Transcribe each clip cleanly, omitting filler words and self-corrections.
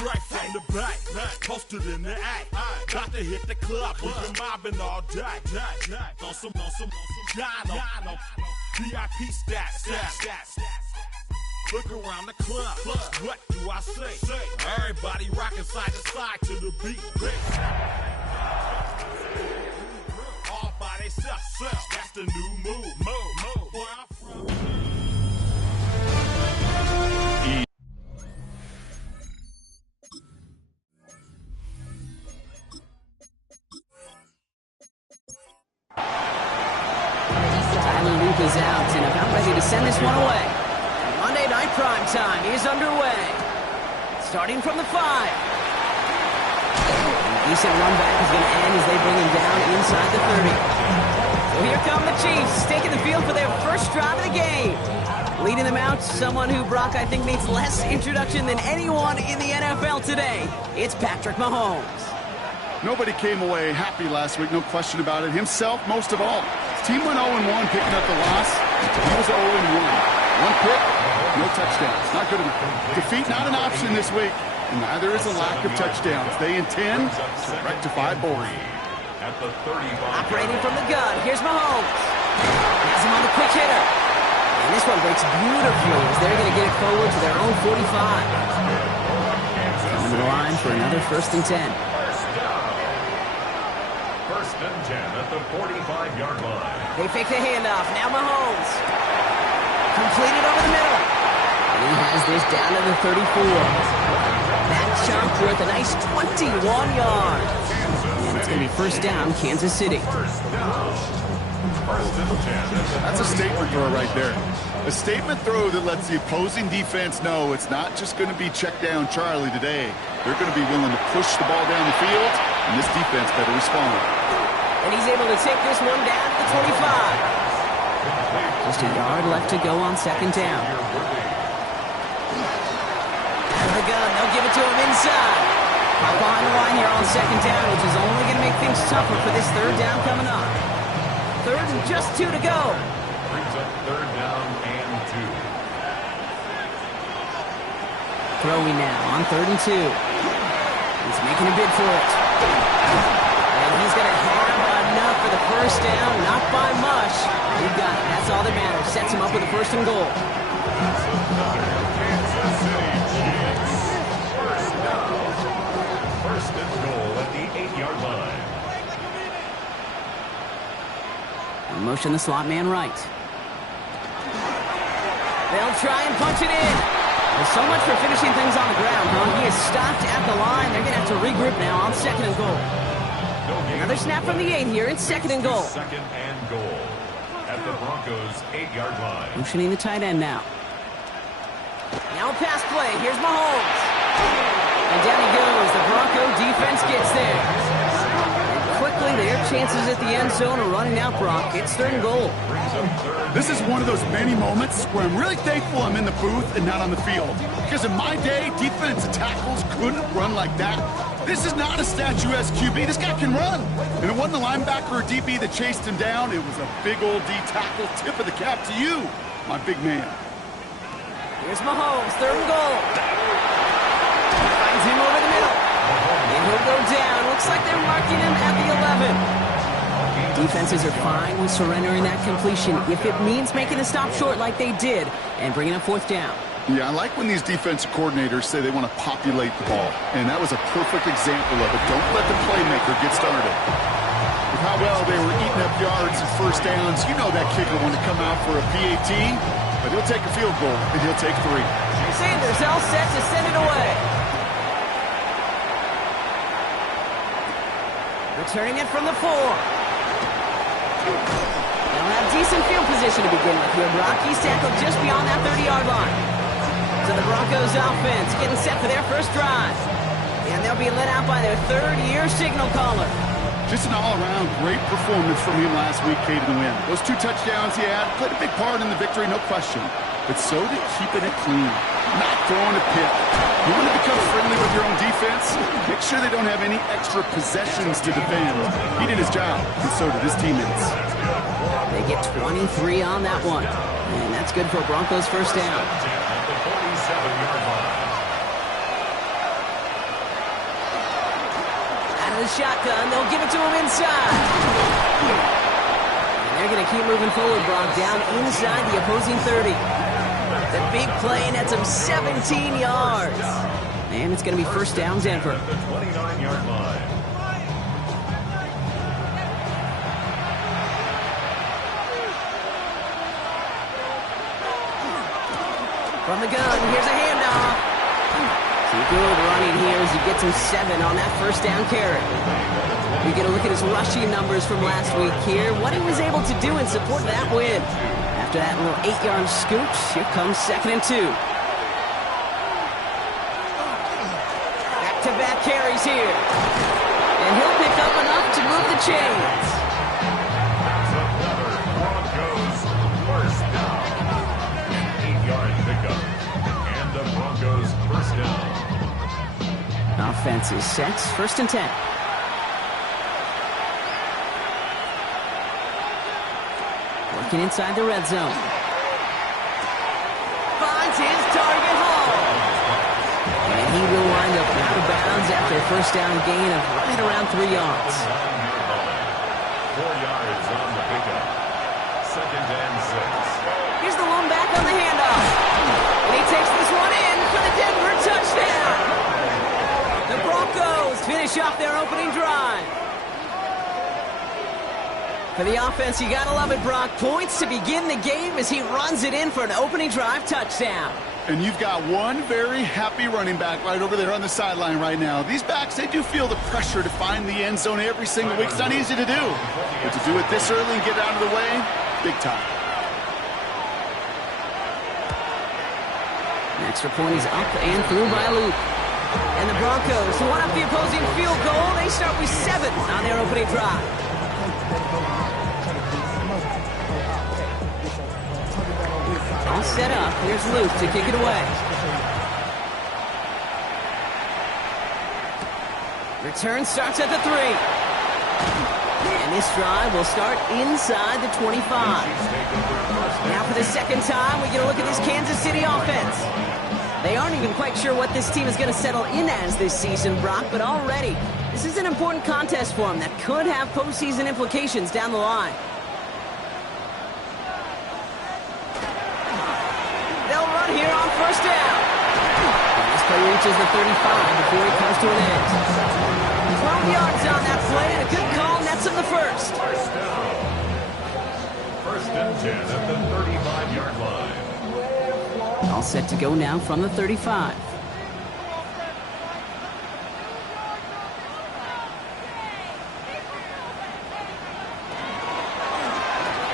Straight from the back, posted in the act. Got to hit the club, we've been mobbing all day. On some Jono, VIP stats. Look around the club, what do I say? Everybody rocking side to side to the beat. All by themselves, that's the new move. Where I'm from. Tyler Luke is out and about ready to send this one away. Monday Night Prime Time is underway. Starting from the 5. Decent run back is going to end as they bring him down inside the 30. So here come the Chiefs, taking the field for their first drive of the game. Leading them out, someone who, Brock, I think needs less introduction than anyone in the NFL today. It's Patrick Mahomes. Nobody came away happy last week, no question about it. Himself, most of all. His team went 0-1, picking up the loss. He was 0-1. One pick, no touchdowns. Not good enough. Defeat not an option this week, and neither is a lack of touchdowns. They intend to rectify both. Operating from the gun, here's Mahomes. Has him on the quick hitter. And this one breaks beautifully as they're going to get it forward to their own 45. Coming to the line for another 1st and 10. First and 10 at the 45-yard line. They fake the handoff. Now Mahomes. Completed over the middle. And he has this down to the 34. That chunk worth a nice 21 yards. And it's going to be first down, Kansas City. That's a statement throw right there. A statement throw that lets the opposing defense know it's not just going to be check down Charlie today. They're going to be willing to push the ball down the field, and this defense better respond. And he's able to take this one down to the 25. Just a yard left to go on 2nd down. Out of the gun, they'll give it to him inside. Out behind the line here on 2nd down, which is only going to make things tougher for this 3rd down coming up. 3rd and just 2 to go. Brings up 3rd down and 2. Throwing now on 3rd and 2. He's making a bid for it. And he's going to have enough for the first down, not by much. You got it. That's all that matters. Sets him up with a 1st and goal. First and goal at the 8-yard line. Motion the slot man right. They'll try and punch it in. There's so much for finishing things on the ground, huh? He is stopped at the line. They're going to have to regroup now on 2nd and goal. Another snap from the 8 here. It's 2nd and goal. 2nd and goal at the Broncos' 8-yard line. Motioning the tight end now. Now a pass play. Here's Mahomes. And down he goes. The Bronco defense gets there. Quickly, their chances at the end zone are running out, Brock. It's 3rd and goal. This is one of those many moments where I'm really thankful I'm in the booth and not on the field. Because in my day, defensive tackles couldn't run like that. This is not a statuesque QB. This guy can run. And it wasn't a linebacker or DB that chased him down. It was a big old D tackle. Tip of the cap to you, my big man. Here's Mahomes, 3rd and goal. Finds him over the middle. And he'll go down. Looks like they're marking him at the 11. Defenses are fine with surrendering that completion if it means making a stop short like they did and bringing up 4th down. Yeah, I like when these defensive coordinators say they want to populate the ball. And that was a perfect example of it. Don't let the playmaker get started. With how well they were eating up yards and 1st downs, you know that kicker wanted to come out for a PAT, but he'll take a field goal, and he'll take 3. Sanders all set to send it away. Returning it from the 4. They'll have decent field position to begin with here. Brock, he's tackled just beyond that 30-yard line. So the Broncos offense getting set for their first drive. And they'll be let out by their 3rd-year signal caller. Just an all-around great performance from him last week, Cade, to win. Those 2 touchdowns he had played a big part in the victory, no question. But so did keeping it clean, not throwing a pick. You want to become friendly with your own defense? Make sure they don't have any extra possessions to defend. He did his job, and so did his teammates. They get 23 on that one. And that's good for Broncos' first down. shotgun. They'll give it to him inside. And they're going to keep moving forward, Brock, down inside the opposing 30. The big play nets him 17 yards. And it's going to be first down, Denver. At the 29-yard line. From the gun, here's a handoff. Some good running here as he gets him 7 on that first down carry. We get a look at his rushing numbers from last week here. What he was able to do in support of that win. After that little 8-yard scoop, here comes 2nd and 2. Back-to-back carries here. And he'll pick up enough to move the chains. Broncos first down. 8-yard pickup. And the Broncos first down. Offense is set. 1st and 10. Working inside the red zone. Finds his target, Hall. And he will wind up out of bounds after a first down gain of right around 3 yards. 4 yards on the pickup. 2nd and 6. Here's the lone back on the handoff. And he takes this one in for the Denver touchdown. The Broncos finish off their opening drive. For the offense, you gotta love it, Brock. Points to begin the game as he runs it in for an opening drive touchdown. And you've got one very happy running back right over there on the sideline right now. These backs, they do feel the pressure to find the end zone every single week. It's not easy to do. But to do it this early and get out of the way, big time. Extra point is up and through by Luke. And the Broncos, who want up the opposing field goal, they start with 7 on their opening drive. All set up. Here's Luke to kick it away. Return starts at the 3. And this drive will start inside the 25. Now for the second time, we get a look at this Kansas City offense. They aren't even quite sure what this team is going to settle in as this season, Brock, but already, this is an important contest for them that could have postseason implications down the line. They'll run here on first down. And this play reaches the 35 before it comes to an end. 12 yards on that play, and a good call nets him the first. First down. 1st and 10 at the 35-yard line. All set to go now from the 35.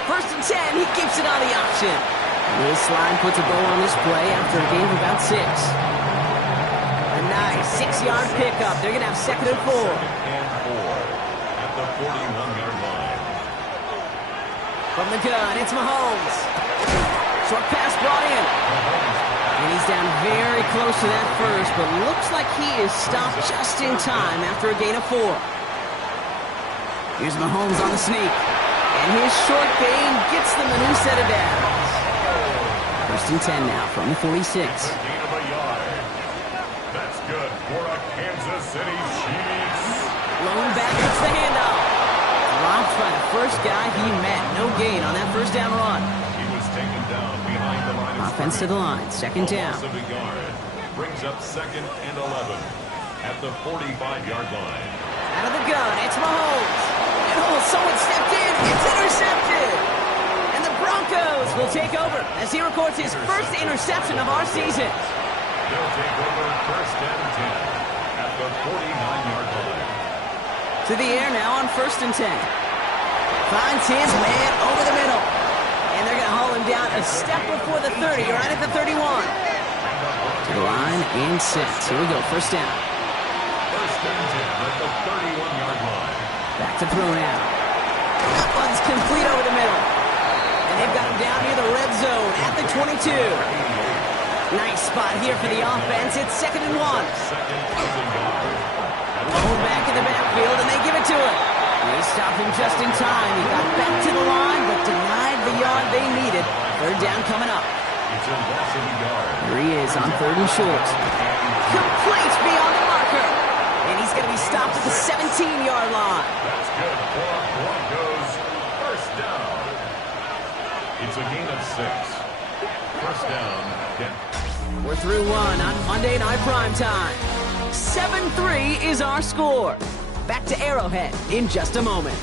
First and 10, he keeps it on the option. This slide puts a bow on this play after a gain of about 6. A nice 6-yard pickup. They're going to have 2nd and 4. 2nd and 4 at the 41-yard line. From the gun, it's Mahomes. Short pass brought in. And he's down very close to that first, but looks like he is stopped just in time after a gain of 4. Here's Mahomes on the sneak. And his short gain gets them a new set of downs. 1st and 10 now from the 46. Gain of a yard. That's good for a Kansas City Chiefs. Lone back gets the handoff. Dropped by the first guy he met. No gain on that first down run. He was taken down behind the line of Offense to the line. 2nd down. Loss of a yard. Brings up 2nd and 11 at the 45-yard line. Out of the gun, it's Mahomes. And oh, someone stepped in. It's intercepted. And the Broncos will take over as he records his first interception of our season. They'll take over 1st and 10 at the 49-yard line. To the air now on 1st and 10. Finds his man over the middle. And they're going to haul him down a step before the 30, right at the 31. To the line and set. Here we go, first down. 1st and 10 at the 31-yard line. Back to throw now. That one's complete over the middle. And they've got him down near the red zone at the 22. Nice spot here for the offense. It's 2nd and 1. Second is a yard. Lone back in the backfield, and they give it to him. They stop him just in time. He got back to the line, but denied the yard they needed. 3rd down coming up. It's a loss of a yard. Here he is on 3rd and short. Complete beyond the marker. And And he's going to be stopped at the 17-yard line. That's good for our Broncos. First down. It's a gain of 6. First down. We're through one on Monday Night Primetime. 7-3 is our score. Back to Arrowhead in just a moment.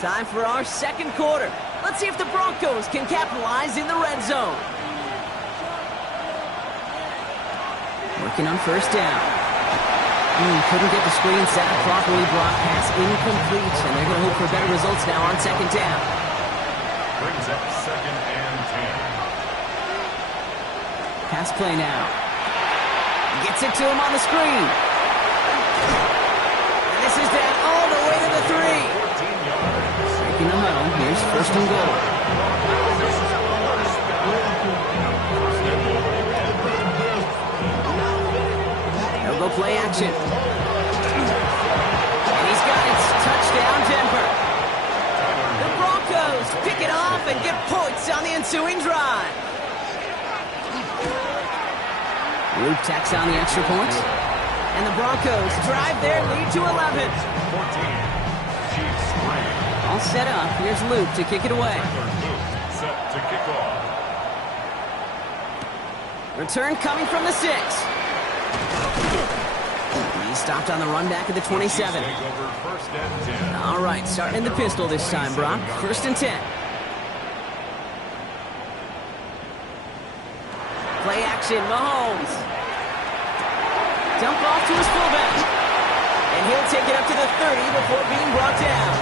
Time for our second quarter. Let's see if the Broncos can capitalize in the red zone. Working on first down. Couldn't get the screen set up properly. Brock pass incomplete, and they're going to hope for better results now on second down. Brings up second and 10. Pass play now. Gets it to him on the screen. And this is down all the way to the 3. 14 yards. Breaking the huddle. Here's first and goal. They'll go play action. And he's got it. Touchdown, Denver. The Broncos pick it off and get points on the ensuing drive. Luke tacks on the extra point. And the Broncos drive their lead to 11. 14. Chiefs 3. All set up. Here's Luke to kick it away. Set to kick off. Return coming from the 6. He's stopped on the run back at the 27. Take over first and 10. All right, starting in the pistol this time, Brock. First and 10. Play action, Mahomes. Dump off to his fullback. And he'll take it up to the 30 before being brought down.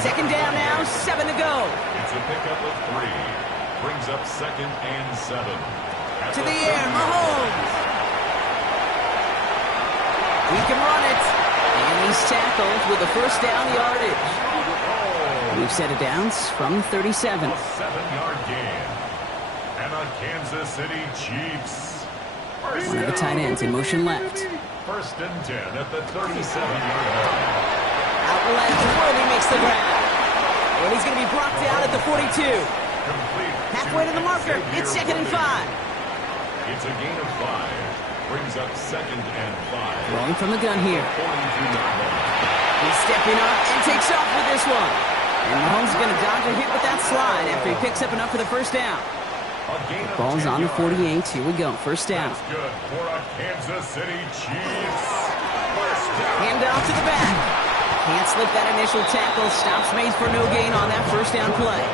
Second down now, 7 to go. It's a pickup of 3. Brings up second and 7. To the air, Mahomes. He can run it. And he's tackled with a first down yardage. We've set it down from 37. A 7-yard gain. And a Kansas City Chiefs. One of the tight ends in motion left. First and 10 at the 37-yard line. Out left, Worthy makes the grab. And he's going to be brought down at the 42. Complete. Halfway to the marker. It's second and 5. It's a gain of 5. Brings up second and 5. Rolling from the gun here. 42-yard line. He's stepping up and takes off with this one. And Mahomes is going to dodge a hit with that slide after he picks up enough for the first down. Ball's on the 48. Here we go. First down. That's good for a Kansas City Chiefs. First down. Hand off to the back. Can't slip that initial tackle. Stops made for no gain on that first down play.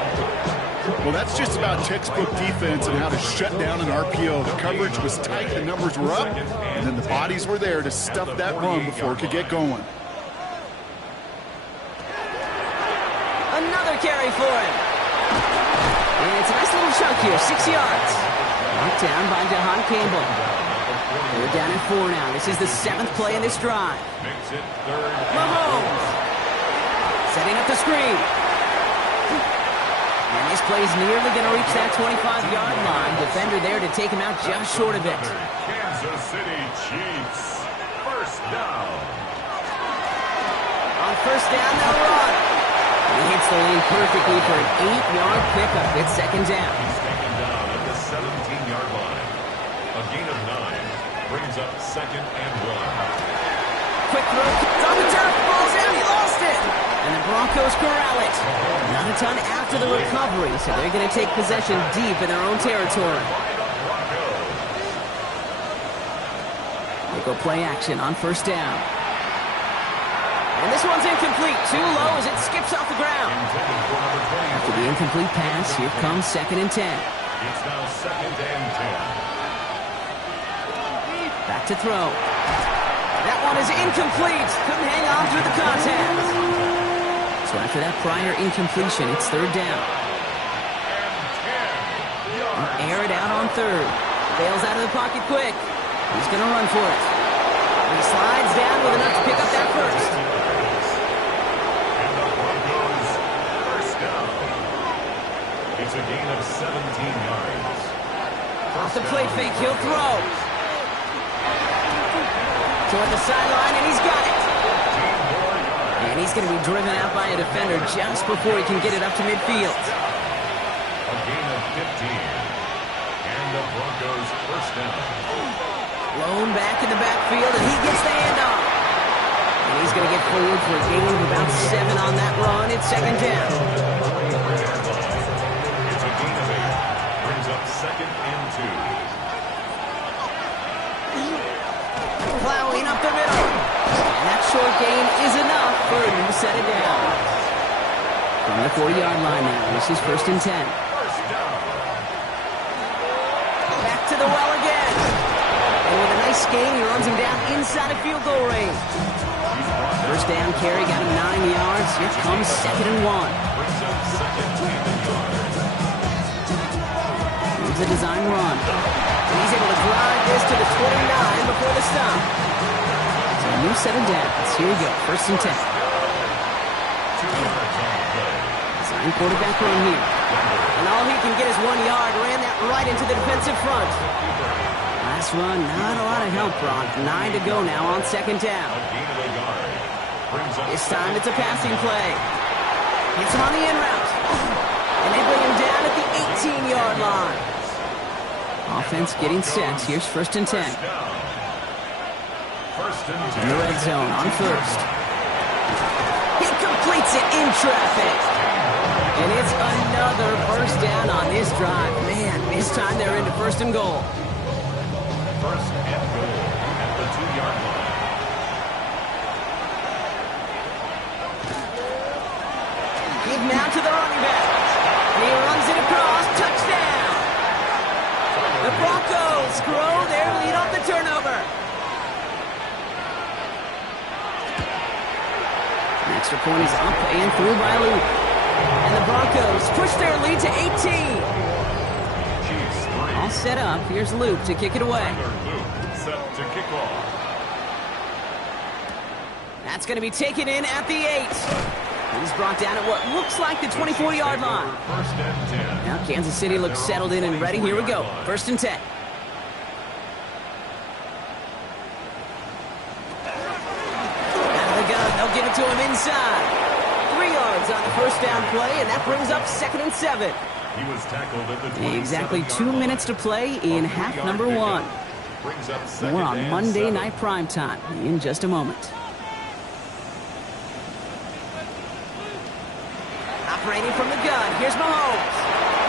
Well, that's just about textbook defense and how to shut down an RPO. The coverage was tight, the numbers were up, and then the bodies were there to stuff that run before it could get going. Another carry for him. And it's a nice little chunk here, 6 yards. Knocked down by DeHaan Campbell. They're down at 4 now. This is the 7th play in this drive. Makes it third. Mahomes setting up the screen. And this play's nearly going to reach that 25-yard line. Defender there to take him out just short of it. Kansas City Chiefs. First down. On first down, they'll run. He hits the lane perfectly for an 8-yard pickup. It's second down. He's taken down at the 17-yard line. A gain of 9 brings up second and 1. Quick throw, it's on the turf, falls out, he lost it. And the Broncos corral it. Not a ton after the recovery, so they're going to take possession deep in their own territory. They go play action on first down. And this one's incomplete. Too low as it skips off the ground. After the incomplete pass, here comes second and 10. It's now second and 10. Back to throw. That one is incomplete. Couldn't hang on through the contact. So after that prior incompletion, it's third down. Air it out on third. Bails out of the pocket quick. He's going to run for it. He slides down with enough to pick up that first. And the Broncos first down. It's a gain of 17 yards. Off the play fake, he'll throw. Toward the sideline, and he's got it. And And he's going to be driven out by a defender just before he can get it up to midfield. A gain of 15. And the Broncos first down. Blown back in the backfield, and he gets the handoff. And he's going to get forward for a gain of about 7 on that run. It's second down. It's a gain of 8. Brings up second and 2. Plowing up the middle. And that short gain is enough for a new set of downs. From the 40-yard line now, this is first and 10. First down. Back to the well again. And with a nice gain, he runs him down inside of field goal range. First down carry got him 9 yards. Here comes second and 1. Brings up second and a yard. Here's a design run. And he's able to drive this to the 29 before the stop. So a new set of downs. Here we go, first and 10. 2 yards on the play. Design quarterback run here. And all he can get is 1 yard. Ran that right into the defensive front. Last run, not a lot of help, Brock. 9 to go now on second down. A gain of a yard. Brings up This time it's a passing play. Gets him on the in route. And they bring him down at the 18-yard line. Offense getting set. Here's first and 10. down. First and 10. In the red zone on first. He completes it in traffic. And it's another first down on this drive. Man, this time they're into first and goal. First and goal at the 2-yard line. Give now to the running back. And he runs it across. Touchdown. The Broncos grow their lead off the turnover. An extra point is up and through by Luke. And the Broncos push their lead to 18. Chiefs 3. All set up. Here's Luke to kick it away. Luke set to kick off. That's going to be taken in at the 8. He's brought down at what looks like the 24-yard line. First and 10. Now Kansas City looks settled in and ready. Here we go. First and 10. Out of the gun. They'll give it to him inside. 3 yards on the first down play, and that brings up second and 7. He was tackled at the 27-yard Exactly 2 line. minutes to play in half number 1. Brings up second More on and Monday 7. Night Primetime in just a moment. Operating from the gun, here's Mahomes.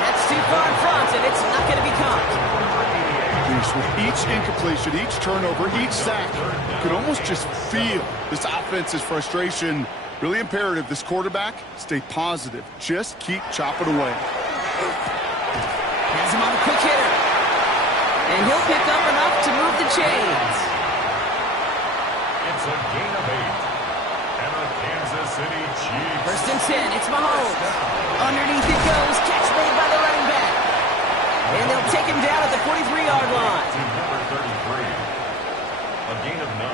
That's too far in front, and it's not going to be caught. With each incompletion, each turnover, each sack, you can almost just feel this offense's frustration. Really imperative, this quarterback, stay positive. Just keep chopping away. Has him on the quick hitter. And he'll pick up enough to move the chains. It's a gain of 8. And a Kansas City Chiefs. First and 10, it's Mahomes. Underneath it goes, catch made by the running back. And they'll take him down at the 43-yard line. To number 33. A gain of 9.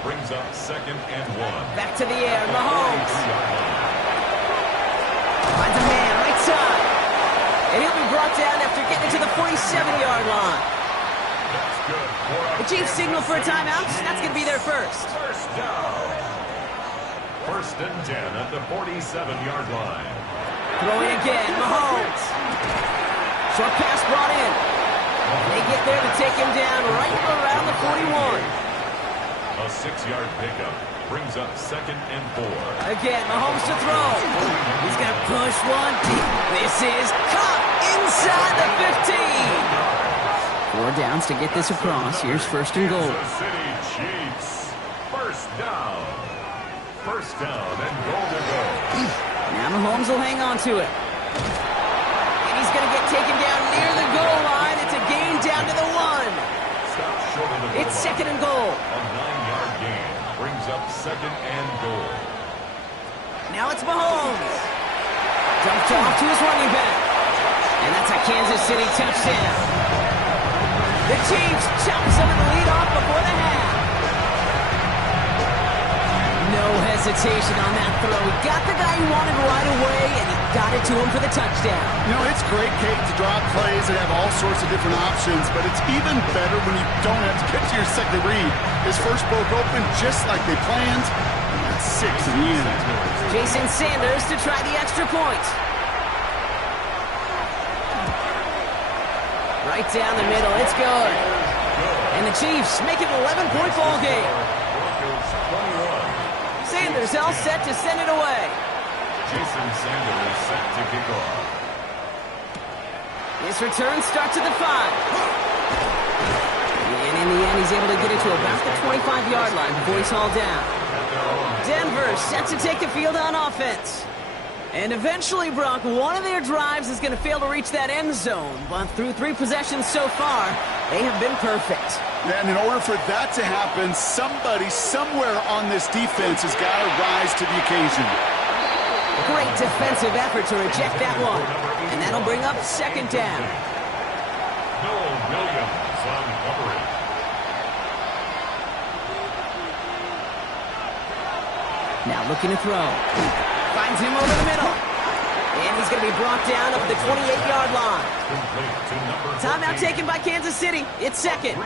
Brings up second and 1. Back to the air, Mahomes. 43-yard line. Finds a man, right side. And he'll be brought down after getting to the 47-yard line. That's good for a The Chiefs signal for a Kansas City timeout. That's going to be their first. First down. First and 10 at the 47-yard line. Throwing again, Mahomes. Short pass brought in. They get there to take him down right around the 41. A 6-yard pickup brings up second and 4. Again, Mahomes to throw. He's going to push one deep. This is caught inside the 15. 4 downs to get this across. Here's first and goal. Kansas City Chiefs. First down. First down and goal to go. Now Mahomes will hang on to it. And he's going to get taken down near the goal line. It's a gain down to the 1. Stop short of the goal It's line. second and goal. A 9-yard gain brings up second and goal. Now it's Mahomes. Dumped off to his running back. And that's a Kansas City touchdown. The Chiefs chop some of the lead off before the half. No hesitation on that throw. He got the guy he wanted right away, and he got it to him for the touchdown. You know, it's great, Kate, to draw plays and have all sorts of different options, but it's even better when you don't have to get to your second read. His first broke open just like they planned. That's 6 in the end. Jason Sanders to try the extra point. Right down the middle, it's good. And the Chiefs make it an 11-point ball game. Sanders all set to send it away. Jason Sanders set to kick off. This return starts at the 5. And in the end, he's able to get it to about the 25-yard line before he's hauled down. Denver set to take the field on offense. And eventually, Brock, one of their drives is going to fail to reach that end zone. But through 3 possessions so far, they have been perfect. And in order for that to happen, somebody somewhere on this defense has got to rise to the occasion. Great defensive effort to reject that one. And that'll bring up second down. Noel Williams on coverage. Now looking to throw. Finds him over the middle. And he's going to be brought down up the 28-yard line. Timeout taken by Kansas City. It's second.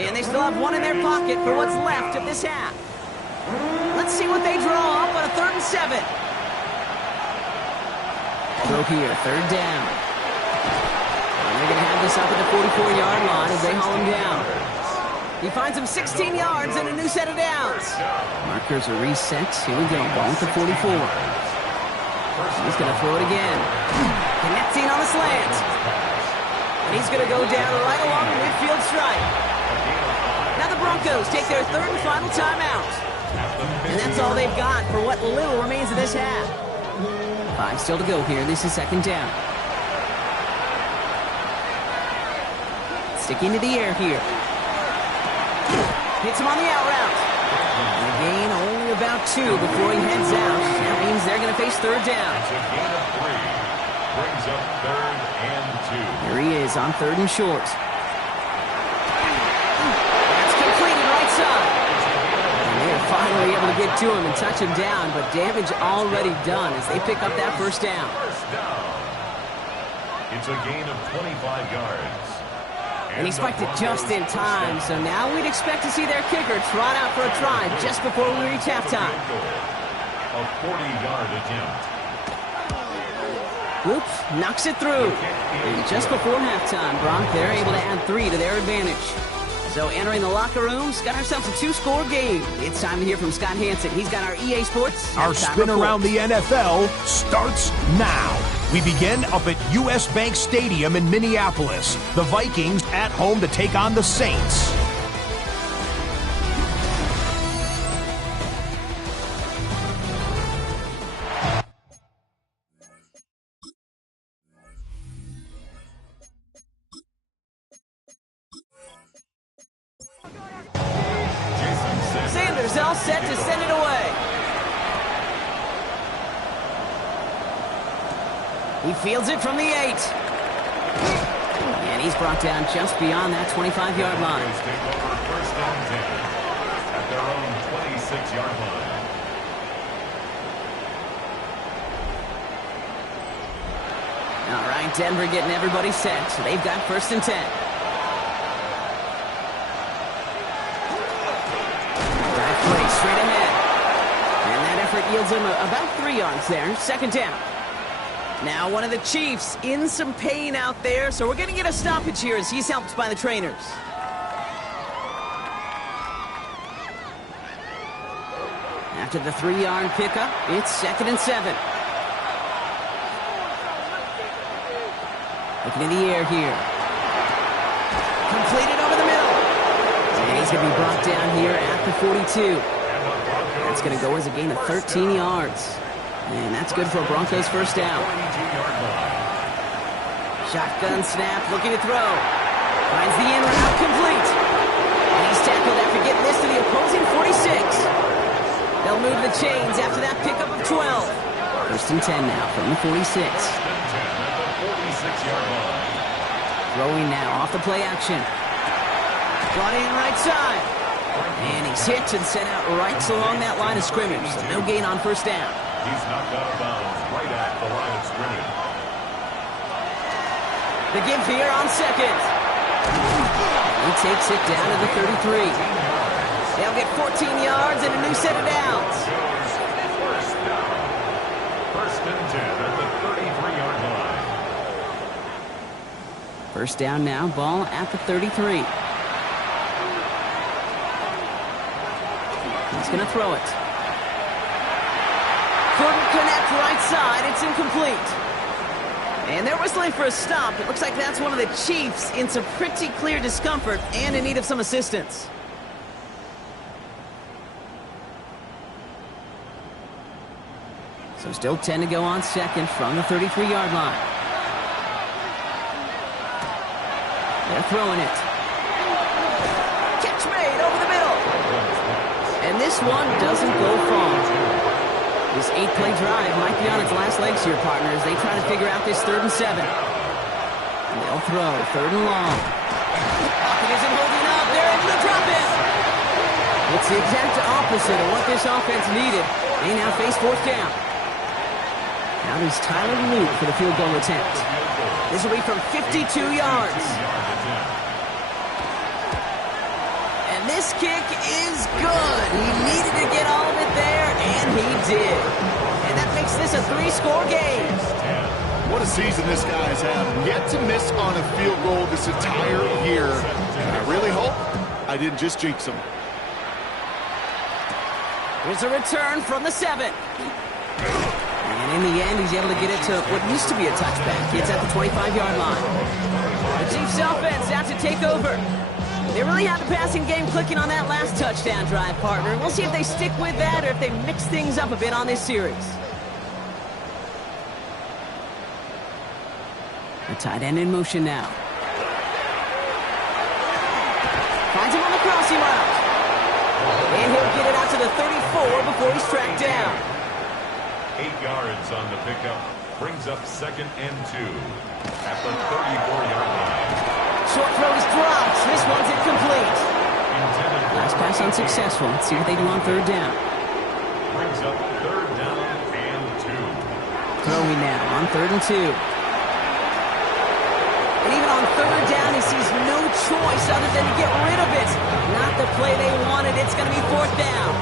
And they still have one in their pocket for what's left of this half. Let's see what they draw up on a 3rd and 7. Throw here, 3rd down. And they're going to have this up at the 44-yard line as they haul him down. He finds him 16 yards and a new set of downs. Markers are reset. Here we go. Ball at the 44. He's going to throw it again. Connecting on the slant. And he's going to go down right along the midfield stripe. Now the Broncos take their 3rd and final timeout. And that's all they've got for what little remains of this half. 5 still to go here. This is 2nd down. Sticking to the air here. Hits him on the out route. And a gain only about 2 before he heads out. That means they're going to face 3rd down. It's a gain of 3. Brings up 3rd and 2. Here he is on 3rd and short. That's completed right side. And they're finally able to get to him and touch him down, but damage already done as they pick up that 1st down. First down. It's a gain of 25 yards. And he spiked it just in time, so now we'd expect to see their kicker trot out for a try just before we reach halftime. A 40-yard attempt. Oops, knocks it through. And just before halftime, Brock, they're able to add 3 to their advantage. So entering the locker rooms, got ourselves a 2-score game. It's time to hear from Scott Hansen. He's got our EA Sports. Our spin around the NFL starts now. We begin up at US Bank Stadium in Minneapolis. The Vikings at home to take on the Saints. Sanders all set to send it away. He fields it from the 8. And he's brought down just beyond that 25-yard line. Take over 1st and 10 at their own 26-yard line. All right, Denver getting everybody set. So they've got 1st and 10. That play straight ahead. And that effort yields him about 3 yards there. 2nd down. Now one of the Chiefs in some pain out there, so we're going to get a stoppage here as he's helped by the trainers. After the 3-yard pickup, it's 2nd and 7. Looking in the air here. Completed over the middle. And he's going to be brought down here at the 42. That's going to go as a gain of 13 yards. And that's good for a Broncos 1st down. Shotgun snap, looking to throw. Finds the in route complete. And he's tackled after getting this to the opposing 46. They'll move the chains after that pickup of 12. 1st and 10 now from the 46. Throwing now off the play action. Brought in right side. And he's hit and sent out right along that line of scrimmage. So no gain on 1st down. He's knocked out of bounds right at the line of scrimmage. The give here on 2nd. He takes it down to the 33. They'll get 14 yards and a new set of downs. First down. First and 10 at the 33-yard line. First down now, ball at the 33. He's going to throw it. Couldn't connect right side. It's incomplete. And they're whistling for a stop. It looks like that's one of the Chiefs in some pretty clear discomfort and in need of some assistance. So still 10 to go on second from the 33-yard line. They're throwing it. Catch made over the middle. And this one doesn't go far. This 8-play drive might be on its last legs here, partners. They try to figure out this 3rd and 7. And they'll throw 3rd and long. Pocket isn't holding up. They're into the drop-in. It's the exact opposite of what this offense needed. They now face 4th down. Now there's Tyler Luke for the field goal attempt. This will be from 52 yards. And this kick is good. He needed to get all of it there, and he did. And that makes this a 3-score game. What a season this guy's had. Yet to miss on a field goal this entire year. And I really hope I didn't just jinx him. Here's a return from the 7. And in the end, he's able to get it to what used to be a touchback. It's at the 25-yard line. The Chiefs offense out to take over. They really had the passing game clicking on that last touchdown drive, partner. We'll see if they stick with that or if they mix things up a bit on this series. The tight end in motion now. Finds him on the crossing route. And he'll get it out to the 34 before he's tracked down. 8 yards on the pickup. Brings up 2nd and 2 at the 34-yard line. Short throw is dropped. This one's incomplete. Last pass unsuccessful. Let's see what they do on 3rd down. Brings up 3rd down and 2. Throwing now on 3rd and 2. And even on 3rd down, he sees no choice other than to get rid of it. Not the play they wanted. It's going to be 4th down.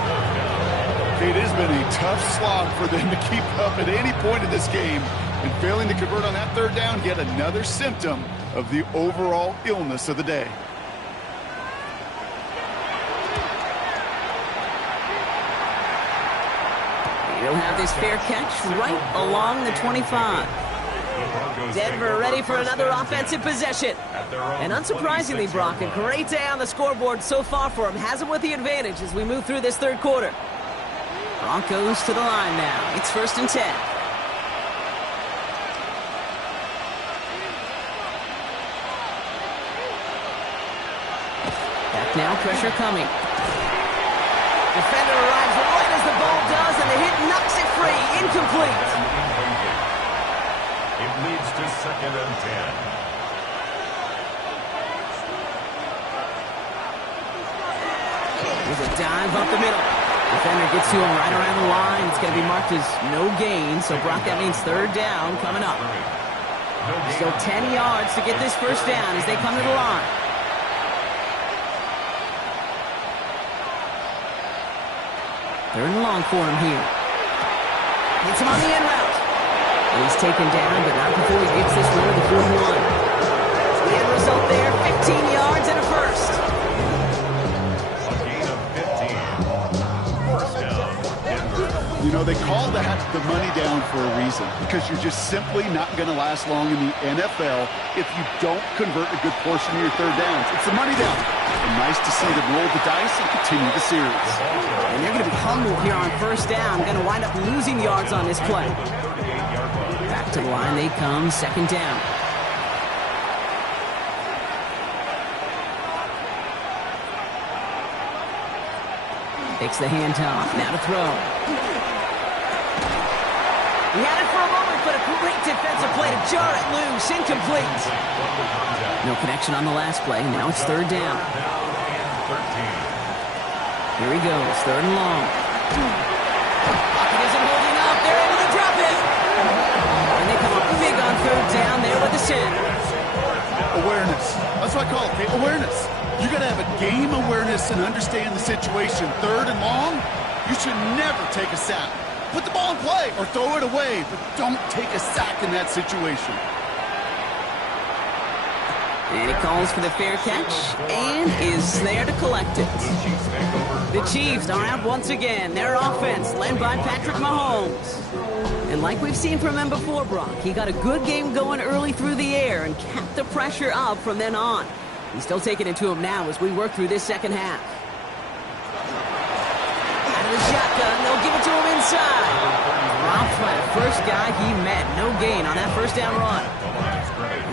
It has been a tough slog for them to keep up at any point in this game. And failing to convert on that 3rd down, yet another symptom of the overall illness of the day. He'll have this fair catch right along the 25. Denver ready for another offensive possession. And unsurprisingly, Brock, a great day on the scoreboard so far for him. Has him with the advantage as we move through this 3rd quarter. Broncos to the line now. It's 1st and 10. Back now, pressure coming. Defender arrives right as the ball does, and the hit knocks it free. Incomplete. It leads to 2nd and 10. There's a dive up the middle. Defender gets to him right around the line. It's going to be marked as no gain, so Brock, that means 3rd down coming up. Still 10 yards to get this 1st down as they come to the line. Third and long for him here. Hits him on the end route. He's taken down, but not before he gets this one to the 41. The end result there, 15 yards and a first. A gain of 15. First down, Denver. You know, they call that the money down for a reason, because you're just simply not going to last long in the NFL if you don't convert a good portion of your 3rd downs. It's the money down. And nice to see them roll the dice and continue the series. And they're going to be humbled here on 1st down. Going to wind up losing yards on this play. Back to the line they come, 2nd down. Takes the handoff, now to throw. He had it for a moment, but a great defensive play to jar it loose, incomplete. No connection on the last play, now it's 3rd down. Here he goes, 3rd and long. Pocket isn't holding up, they're able to drop it. And they come up big on 3rd down there with the send. Awareness. That's what I call it, awareness. You got to have a game awareness and understand the situation. 3rd and long, you should never take a sack. Put the ball in play or throw it away, but don't take a sack in that situation. And he calls for the fair catch and is there to collect it. The Chiefs are out once again. Their offense led by Patrick Mahomes. And like we've seen from him before, Brock, he got a good game going early through the air and kept the pressure up from then on. He's still taking it to him now as we work through this second half. Out of the shotgun, they'll give it to him inside. Dropped by the first guy he met. No gain on that first down run.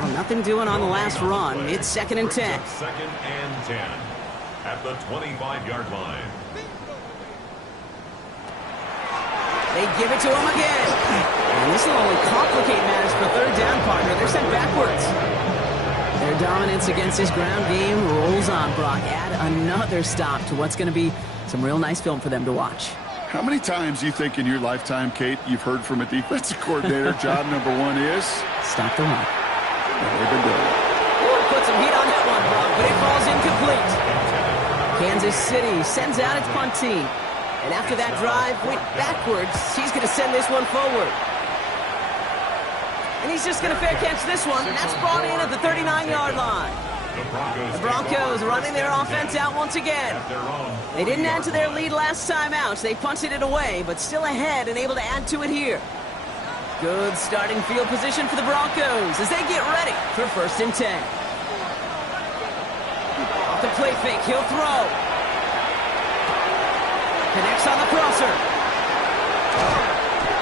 Well, nothing doing on the last run. It's 2nd and 10. 2nd and 10 at the 25-yard line. They give it to him again. And this will only complicate matters for 3rd down, partner. They're sent backwards. Their dominance against this ground game rolls on, Brock. Add another stop to what's going to be some real nice film for them to watch. How many times do you think in your lifetime, Kate, you've heard from a defensive coordinator, job number 1 is? Stop the run. They've been doing it. Put some heat on that one, Brock, but it falls incomplete. Kansas City sends out its punt team. And after that drive went backwards, he's going to send this one forward. And he's just going to fair catch this one, and that's brought in at the 39-yard line. The Broncos running their offense out once again. They didn't add to their lead last time out. They punted it away, but still ahead and able to add to it here. Good starting field position for the Broncos as they get ready for 1st and 10. Off the play fake, he'll throw. Connects on the crosser.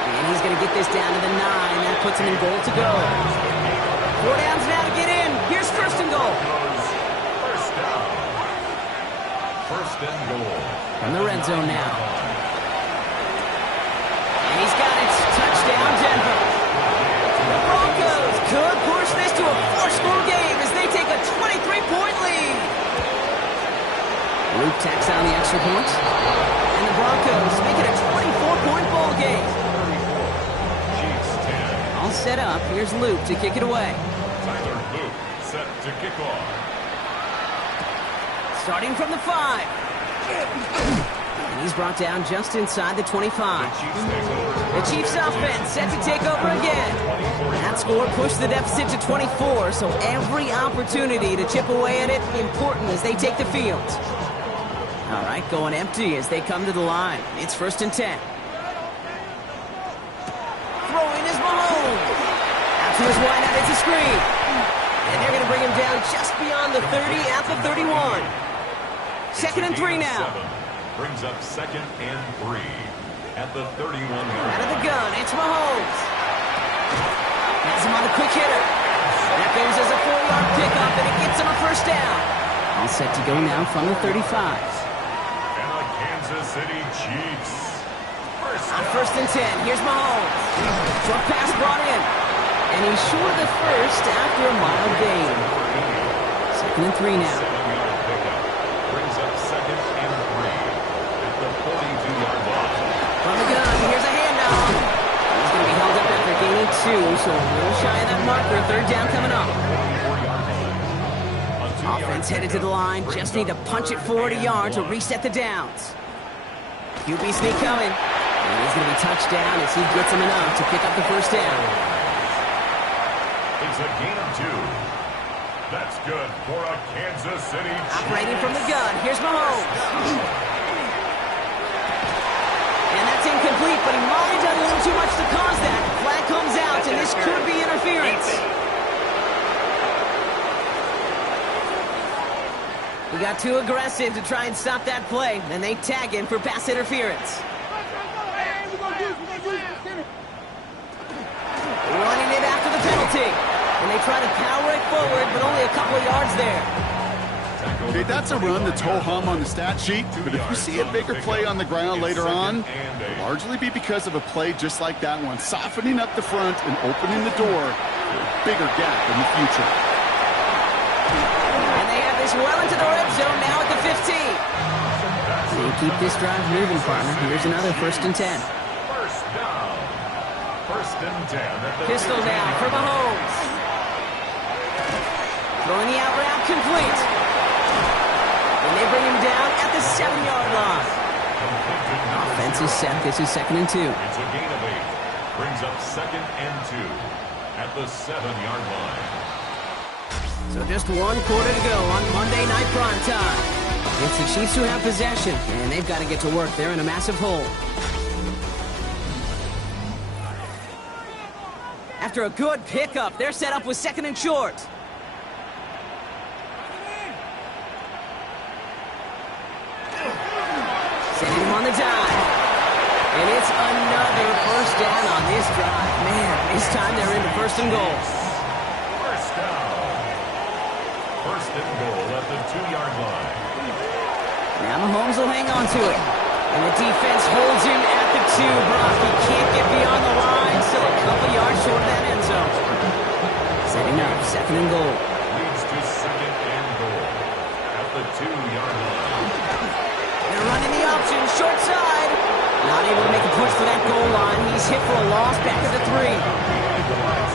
And he's going to get this down to the 9. That puts him in goal to go. 4 downs now to get in. Here's 1st and goal. First down. 1st and goal. From the red zone now. And he's got it. Touchdown, Denver. The Broncos could push this to a 4-score game as they take a 23-point lead. Luke tacks on the extra point. And the Broncos make it a 24-point ball game. All set up. Here's Luke to kick it away. Tyler Luke set to kick off. Starting from the 5. And he's brought down just inside the 25. The Chiefs offense set to take over again. That score pushed the deficit to 24, so every opportunity to chip away at it important as they take the field. All right, going empty as they come to the line. It's 1st and 10. Throwing is Mahomes. Out to his wideout, it's a screen. And they're going to bring him down just beyond the 30 at the 31. 2nd and 3 now. Brings up 2nd and 3 at the 31. Out of the gun, it's Mahomes. Has him on the quick hitter. That goes as a 4-yard pickup, and it gets him a 1st down. All set to go now from the 35. And the Kansas City Chiefs. On 1st and 10, here's Mahomes. Short pass brought in. And he's short of the 1st after a mild gain. 2nd and 3 now. 7-yard pickup. Brings up 2nd and 3 at the 42-yard line. From the gun, here's a handoff. He's going to be held up after gaining 2, so a little shy of that marker. 3rd down coming up. Offense headed to the line. Just need to punch it forward a yard to reset the downs. QB sneak coming. And he's going to be touched down as he gets him enough to pick up the 1st down. It's a gain of 2. That's good for a Kansas City Chiefs. Operating from the gun. Here's Mahomes. And that's incomplete, but he might have done a little too much to cause that. Flag comes out, and this could be interference. He got too aggressive to try and stop that play, and they tag him for pass interference. Running it after the penalty. And they try to power it forward, but only a couple of yards there. Okay, that's a run that's ho-hum on the stat sheet, but if you see a bigger play on the ground later on, it'll largely be because of a play just like that one, softening up the front and opening the door for a bigger gap in the future. And they have this well into the red zone now at the 15. So you keep this drive moving, partner. Here's another 1st and 10. First down. 1st and 10 at the Pistol 15. down for Mahomes. Throwing the out route complete. And they bring him down at the 7-yard line. Offense is set. This is 2nd and 2. It's a gain of 8. Brings up 2nd and 2 at the 7-yard line. So just 1 quarter to go on Monday Night Prime Time. It's the Chiefs who have possession, and they've got to get to work. They're in a massive hole. After a good pickup, they're set up with 2nd and short. Sending him on the dive. And it's another first down on this drive. Man, this time they're into 1st and goal. First down. 1st and goal at the 2-yard line. Now Mahomes will hang on to it. And the defense holds him at the 2. Brock, he can't get beyond the line. Still a couple yards short of that end zone. Setting up 2nd and goal. Leads to 2nd and goal at the 2-yard line. They're running the option, short side. Not able to make a push for that goal line. He's hit for a loss back at the 3.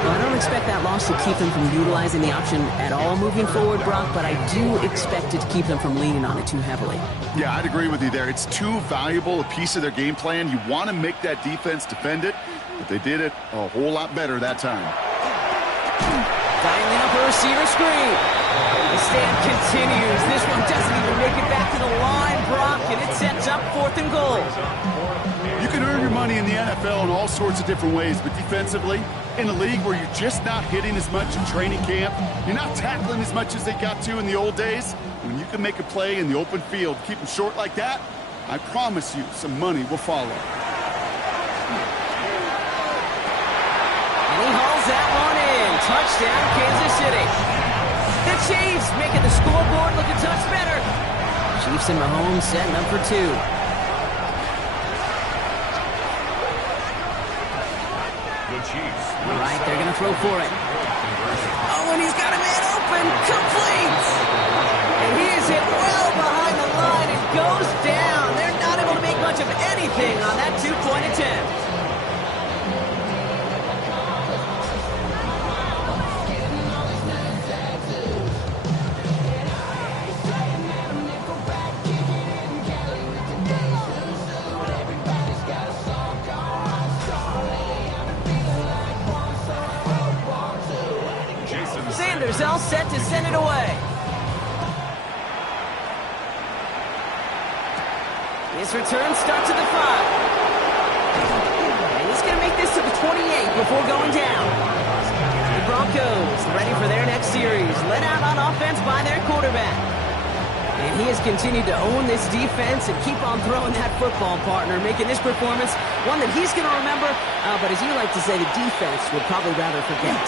Well, I don't expect that loss to keep them from utilizing the option at all moving forward, Brock, but I do expect it to keep them from leaning on it too heavily. Yeah, I'd agree with you there. It's too valuable a piece of their game plan. You want to make that defense defend it, but they did it a whole lot better that time. Dialing up a receiver screen. The stand continues. This one doesn't even make it back to the line, Brock, and it sets up 4th and goal. You can earn your money in the NFL in all sorts of different ways, but defensively, in a league where you're just not hitting as much in training camp, you're not tackling as much as they got to in the old days, when you can make a play in the open field, keep them short like that, I promise you some money will follow. And he hauls that one in. Touchdown, Kansas City. The Chiefs making the scoreboard look a touch better. Chiefs and Mahomes setting up for 2. All right, they're going to throw for it. Oh, and he's got a man open. Complete. And he is hit well behind the line and goes down. They're not able to make much of anything on that 2-point attempt. Sanders all set to send it away. His return starts at the 5. And he's going to make this to the 28 before going down. The Broncos ready for their next series. Led out on offense by their quarterback. And he has continued to own this defense and keep on throwing that football, partner, making this performance one that he's going to remember, but as you like to say, the defense would probably rather forget.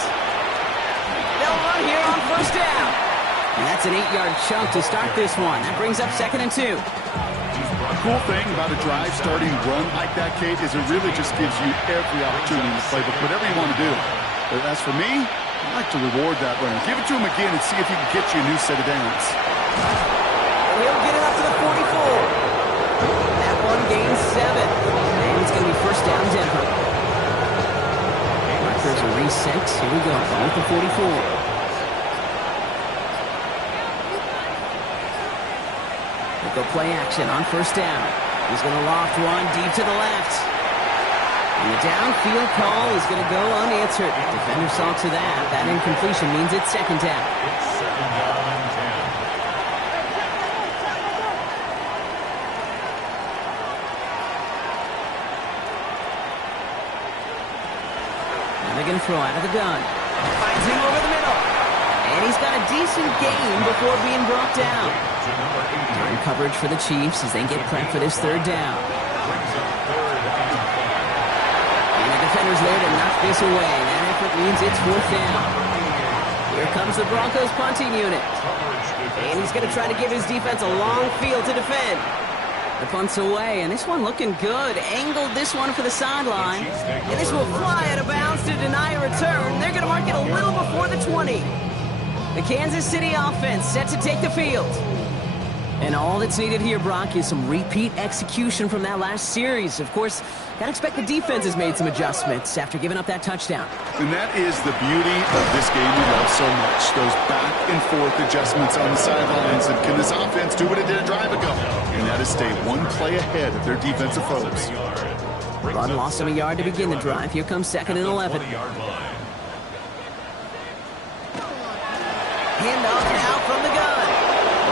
They'll run here on 1st down. And that's an 8-yard chunk to start this one. That brings up 2nd and 2. The cool thing about a drive starting run like that, Kate, is it really just gives you every opportunity in the playbook, whatever you want to do. But as for me, I like to reward that run. Give it to him again and see if he can get you a new set of downs. He'll get it up to the 44. That one gains 7. And it's going to be 1st down Denver. Markers are reset. Here we go. With the 44. They'll go play action on 1st down. He's going to loft one deep to the left. And the downfield call is going to go unanswered. Defender saw to that. That incompletion means it's 2nd down. It's 2nd down and 10. They're going to throw out of the gun. Finds him over the middle. And he's got a decent gain before being brought down. Time coverage for the Chiefs as they get prepped for this 3rd down. And the defender's there to knock this away. That effort means it's 4th down. Here comes the Broncos punting unit. And he's going to try to give his defense a long field to defend. The punt's away, and this one looking good. Angled this one for the sideline. And this will fly out of bounds to deny a return. They're going to mark it a little before the 20. The Kansas City offense set to take the field. And all that's needed here, Brock, is some repeat execution from that last series. Of course, gotta expect the defense has made some adjustments after giving up that touchdown. And that is the beauty of this game we love so much. Those back and forth adjustments on the sidelines. And can this offense do what it did a drive ago? And that is stay one play ahead of their defensive foes. Run lost him a yard to begin the drive. Here comes 2nd and 11. Handoff now from the gun.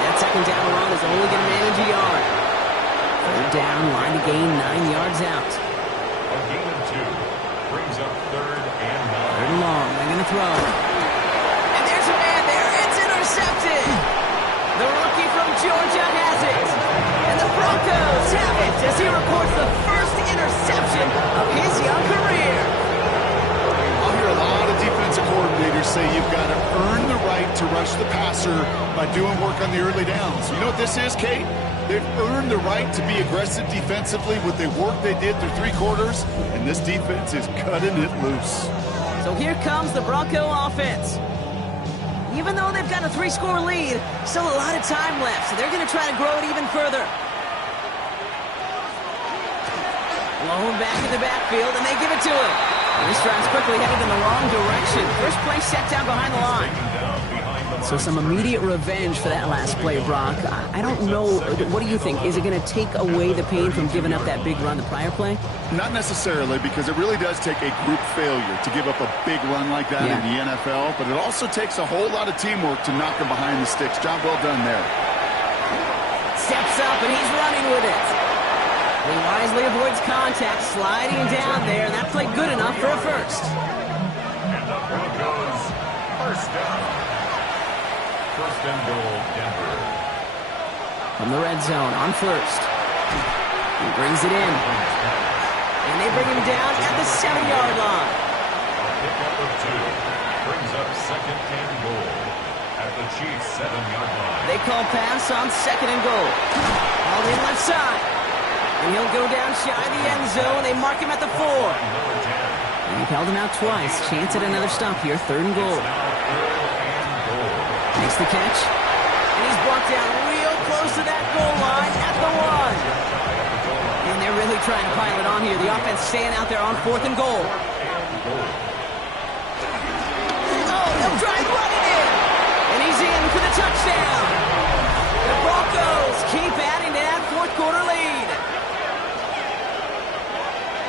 That 2nd down run is only going to manage a yard. 3rd down, line to gain 9 yards out. A gain of 2 brings up 3rd and 9. 3rd and long, they're going to throw. And there's a man there. It's intercepted. The rookie from Georgia has it. And the Broncos have it as he records the first interception of his young career. I'll hear a lot of defensive coordinators say you've got to earn the right to rush the passer by doing work on the early downs. You know what this is, Kate? They've earned the right to be aggressive defensively with the work they did through 3 quarters, and this defense is cutting it loose. So here comes the Bronco offense. Even though they've got a 3-score lead, still a lot of time left, so they're going to try to grow it even further. Blown back in the backfield, and they give it to him. And this drive's quickly headed in the wrong direction. First play set down behind the line. So some immediate revenge for that last play, Brock. I don't know. What do you think? Is it going to take away the pain from giving up that big run the prior play? Not necessarily, because it really does take a group failure to give up a big run like that in the NFL, but it also takes a whole lot of teamwork to knock them behind the sticks. Job well done there. Steps up, and he's running with it. He wisely avoids contact, sliding down there, and that played good enough for a first. And the Broncos first down. 1st and goal, Denver. From the red zone on first. He brings it in. And they bring him down at the 7-yard line. A pickup of 2 brings up 2nd and goal at the Chiefs' 7-yard line. They call pass on 2nd and goal. All in left side. And he'll go down shy of the end zone. They mark him at the 4. Number 10. And you've held him out twice. Chance at another stop here. 3rd and goal. Now 3rd and goal. Makes the catch. And he's brought down real close to that goal line at the 1. And they're really trying to pile it on here. The offense staying out there on 4th and goal. Oh, they'll try and run it in. And he's in for the touchdown. The Broncos keep adding to that 4th quarter lead.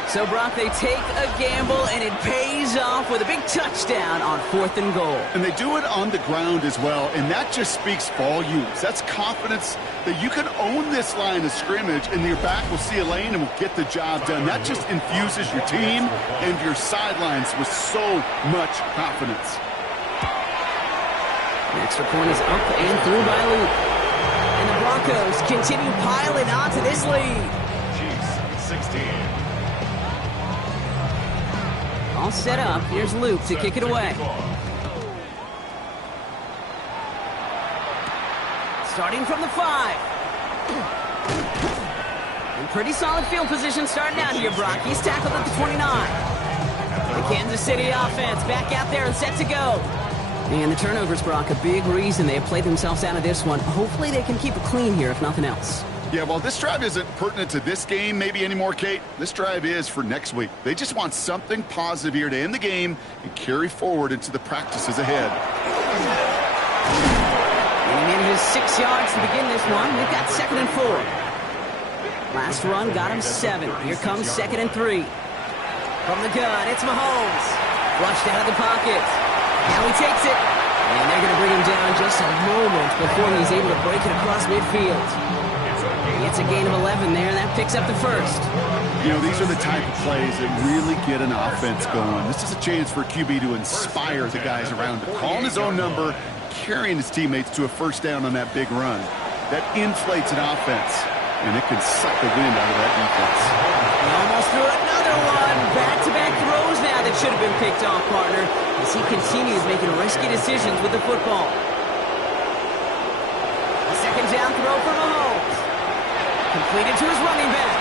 So, Brock, they take a gamble, and it pays off with a big touchdown on 4th and goal. And they do it on the ground as well, and that just speaks volumes. That's confidence that you can own this line of scrimmage, and your back will see a lane and will get the job done. That just infuses your team and your sidelines with so much confidence. The extra point is up and through by Luke. And the Broncos continue piling onto this lead. Chiefs 16. All set up. Here's Luke to kick it away. Starting from the 5. In pretty solid field position starting out here, Brock. He's tackled at the 29. The Kansas City offense back out there and set to go. And the turnovers, Brock, a big reason they have played themselves out of this one. Hopefully they can keep it clean here, if nothing else. Yeah, well, this drive isn't pertinent to this game maybe anymore, Kate. This drive is for next week. They just want something positive here to end the game and carry forward into the practices ahead. And he manages 6 yards to begin this one. We've got 2nd and 4. Last run got him 7. Here comes 2nd and 3. From the gun, it's Mahomes. Flushed out of the pocket. Now he takes it. And they're going to bring him down just a moment before he's able to break it across midfield. It's a gain of 11 there, and that picks up the first. You know, these are the type of plays that really get an offense going. This is a chance for QB to inspire the guys around him. Calling his own number, carrying his teammates to a first down on that big run. That inflates an offense, and it can suck the wind out of that defense. He almost threw another one. Back-to-back throws now that should have been picked off, partner, as he continues making risky decisions with the football. A 2nd down throw for Mahomes. Completed to his running back.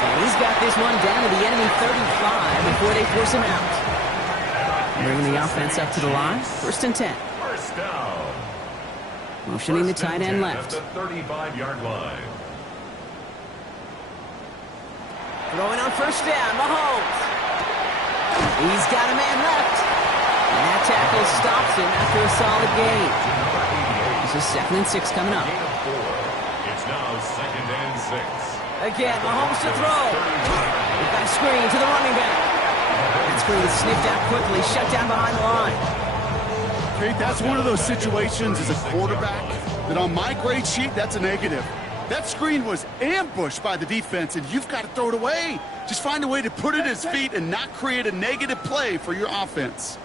And he's got this one down to the enemy 35 before they force him out. Bringing the offense up to the line. 1st and 10. First down. Motioning the tight end left. At the 35-yard line. Throwing on first down, Mahomes. He's got a man left. And that tackle stops him after a solid gain. This is 2nd and 6 coming up. Gain of 4. It's now 2nd and 6. Again, Mahomes to throw. We've got a screen to the running back. That screen is sniffed out quickly, shut down behind the line. Okay, that's one of those situations as a quarterback that on my grade sheet, that's a negative. That screen was ambushed by the defense, and you've got to throw it away. Just find a way to put it at his feet and not create a negative play for your offense.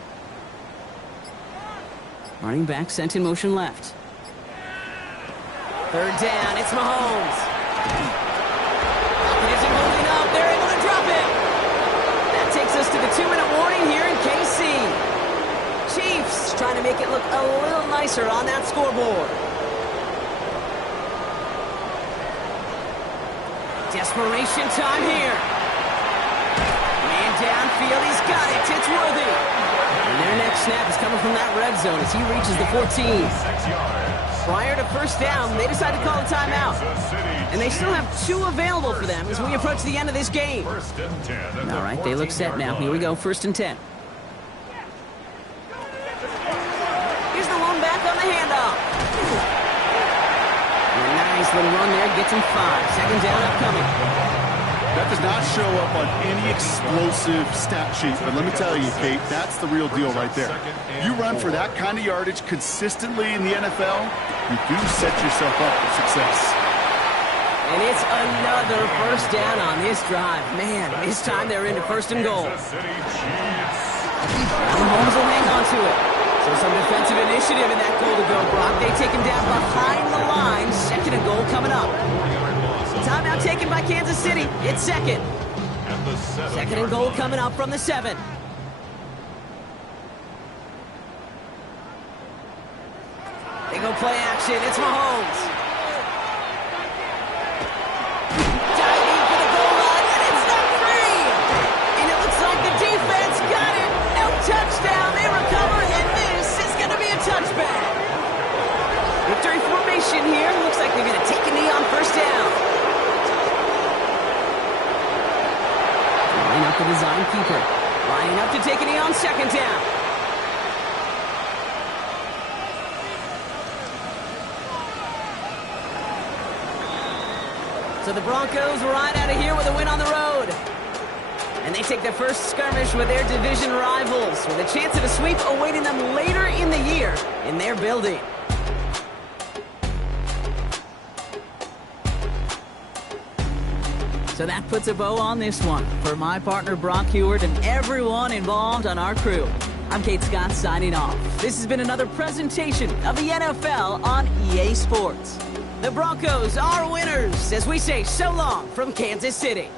Running back sent in motion left. 3rd down, it's Mahomes. It isn't holding up. They're able to drop him. That takes us to the 2-minute warning here in KC. Chiefs trying to make it look a little nicer on that scoreboard. Desperation time here. Man downfield, he's got it. It's Worthy. And their next snap is coming from that red zone as he reaches the 14. 6 yards. Prior to first down, they decide to call a timeout. And they still have 2 available for them as we approach the end of this game. 1st and 10. All right, they look set now. Here we go, 1st and 10. Here's the lone back on the handoff. And a nice little run there, gets him 5. 2nd down upcoming. That does not show up on any explosive stat sheet, but let me tell you, Kate, that's the real deal right there. You run for that kind of yardage consistently in the NFL, you do set yourself up for success. And it's another first down on this drive. Man, this time they're into 1st and goal. Kansas City Chiefs. Mahomes will hang on to it. So some defensive initiative in that goal to go, Brock. They take him down behind the line. 2nd and goal coming up. Timeout taken by Kansas City. It's 2nd. At the 2nd and goal coming up from the 7. They go play action. It's Mahomes. Diving for the goal line, and it's not free. And it looks like the defense got it. No touchdown. They recover, and this is going to be a touchback. Victory formation here. Looks like they're going to take a knee on first down. Line up the design keeper. Lining up to take a knee on 2nd down. So the Broncos right out of here with a win on the road. And they take their first skirmish with their division rivals, with a chance at a sweep awaiting them later in the year in their building. So that puts a bow on this one. For my partner Brock Huard and everyone involved on our crew, I'm Kate Scott signing off. This has been another presentation of the NFL on EA Sports. The Broncos are winners as we say so long from Kansas City.